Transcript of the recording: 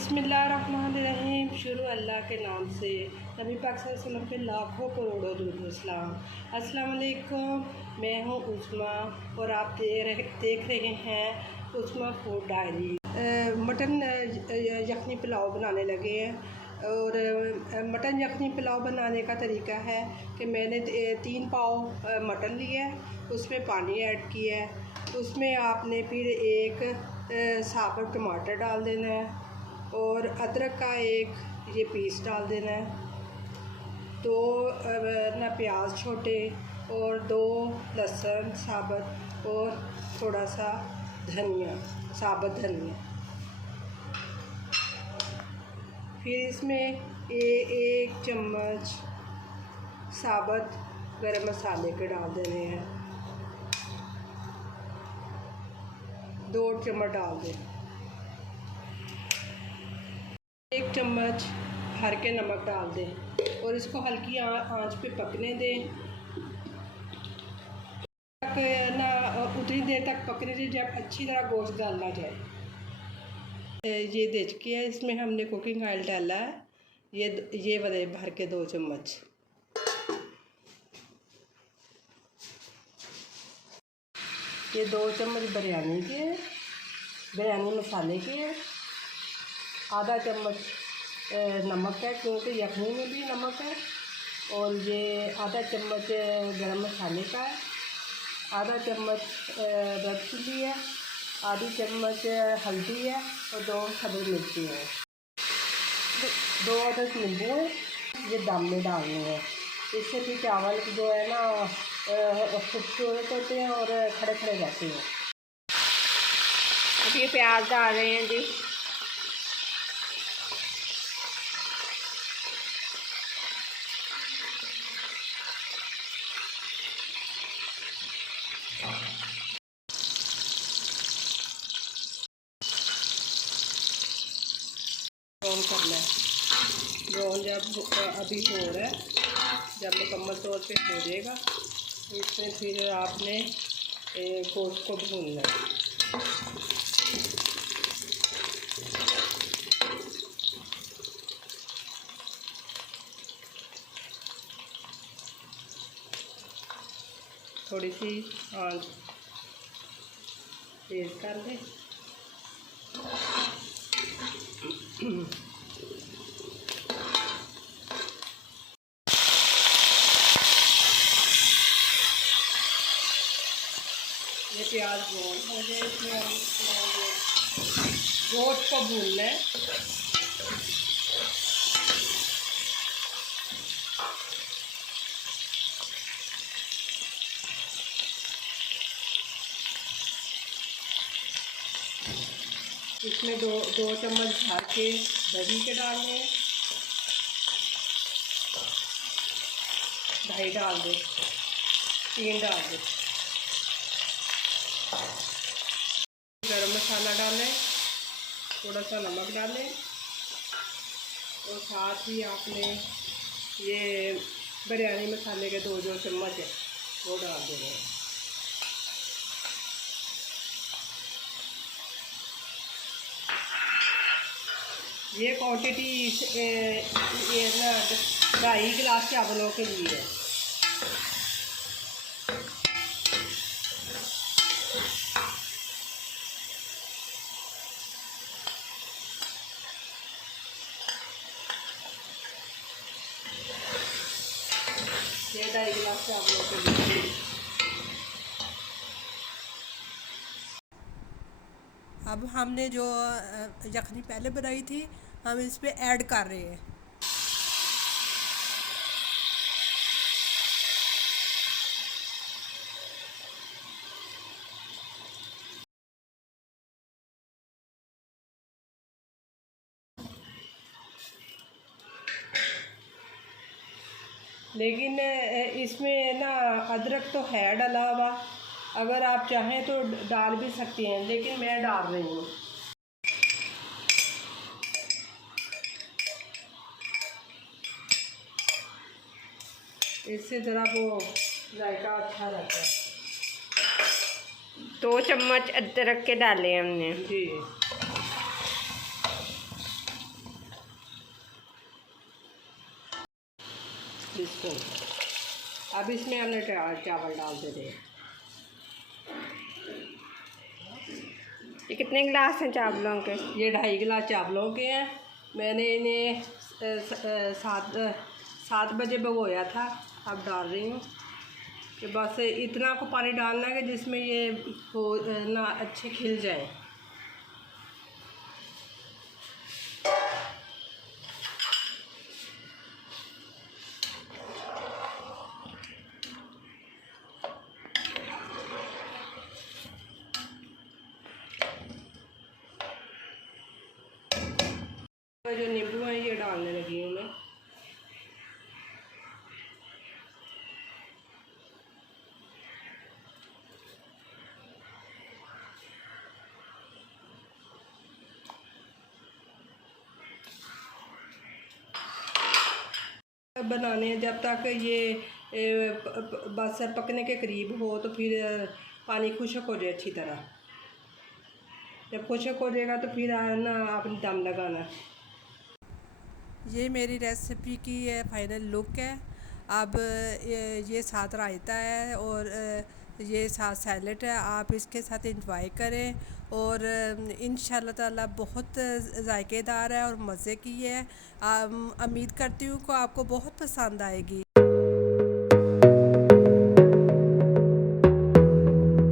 बिस्मिल्लाहिर्रहमानिर्रहीम। शुरू अल्लाह के नाम से। नबी पाक सल्लल्लाहु अलैहि वसल्लम के लाखों करोड़ों दुरूद सलाम। अस्सलाम वालेकुम, मैं हूँ उस्मा और आप देख रहे हैं उस्मा फूड डायरी। मटन यखनी पुलाव बनाने लगे हैं और मटन यखनी पुलाव बनाने का तरीका है कि मैंने 3 पाव मटन लिया है, उसमें पानी ऐड किया है, उसमें आपने फिर एक साबुत टमाटर डाल देना है और अदरक का एक ये पीस डाल देना है, 2 ना प्याज छोटे और 2 लहसुन साबुत और थोड़ा सा धनिया, साबुत धनिया। फिर इसमें 1 चम्मच साबुत गरम मसाले के डाल देने हैं, 2 चम्मच डाल दें। 1 चम्मच भर के नमक डाल दें और इसको हल्की आंच पे पकने दें ना, उतनी देर तक पकने दें जब अच्छी तरह गोश्त डालना जाए। ये देखिए है, इसमें हमने कुकिंग ऑयल डाला है, ये वाले भर के 2 चम्मच। ये 2 चम्मच बिरयानी मसाले के हैं, आधा चम्मच नमक है क्योंकि यखनी में भी नमक है, और ये आधा चम्मच गरम मसाले का है, आधा चम्मच रेड चिल्ली है, आधी चम्मच हल्दी है और 2 हरी मिर्ची है, 2 अदरक नींबू है। ये दम में डालने हैं, इससे फिर चावल जो है ना खूबसूरत होते हैं और खड़े खड़े रहते हैं। अब ये प्याज डाल रहे हैं जी। ब्राउन करना है, ब्राउन जब अभी हो रहा है, जब मुकम्मल तौर पे हो जाएगा तो इसमें फिर आपने गोश्त को भूनना है। थोड़ी सी आंच तेज़ कर दें। ये प्याज ब्राउन हो जाए, इसमें हम गोश्त को भूनना है। इसमें 2 चम्मच भर के दही के डालने हैं, दही डाल दें, 3 डाल दें। गरम मसाला डालें, थोड़ा सा नमक डालें और साथ ही आपने ये बिरयानी मसाले के 2 चम्मच है वो डाल देने हैं। ये क्वांटिटी ये ना 2.5 गिलास चावलों के लिए है। ये 2.5 गिलास चावलों के लिए। अब हमने जो यखनी पहले बनाई थी हम इस पे ऐड कर रहे हैं। लेकिन इसमें ना अदरक तो है डाला हुआ, अगर आप चाहें तो डाल भी सकती हैं, लेकिन मैं डाल रही हूँ। इससे ज़रा वो जायका अच्छा रहता है। 2 चम्मच अदरक के डाले हमने जी। टीस्पून। अब इसमें हमने चावल डाल देते हैं। ये कितने गिलास हैं चावलों के? ये 2.5 गिलास चावलों के हैं। मैंने इन्हें 7 बजे भिगोया था। अब डाल रही हूँ कि बस इतना को पानी डालना है कि जिसमें ये हो ना अच्छे खिल जाए। जो नींबू है ये डालने लगी हूँ मैं। बनाने हैं जब तक ये बस पकने के करीब हो, तो फिर पानी खुश्क हो जाए अच्छी तरह। जब खुश्क हो जाएगा तो फिर ना आपने दम लगाना। ये मेरी रेसिपी की फाइनल लुक है। अब ये साथ रायता है और ये साथ सैलेड है। आप इसके साथ इंजॉय करें और इंशाल्लाह ताला बहुत ज़ायकेदार है और मज़े की है। उम्मीद करती हूँ कि आपको बहुत पसंद आएगी।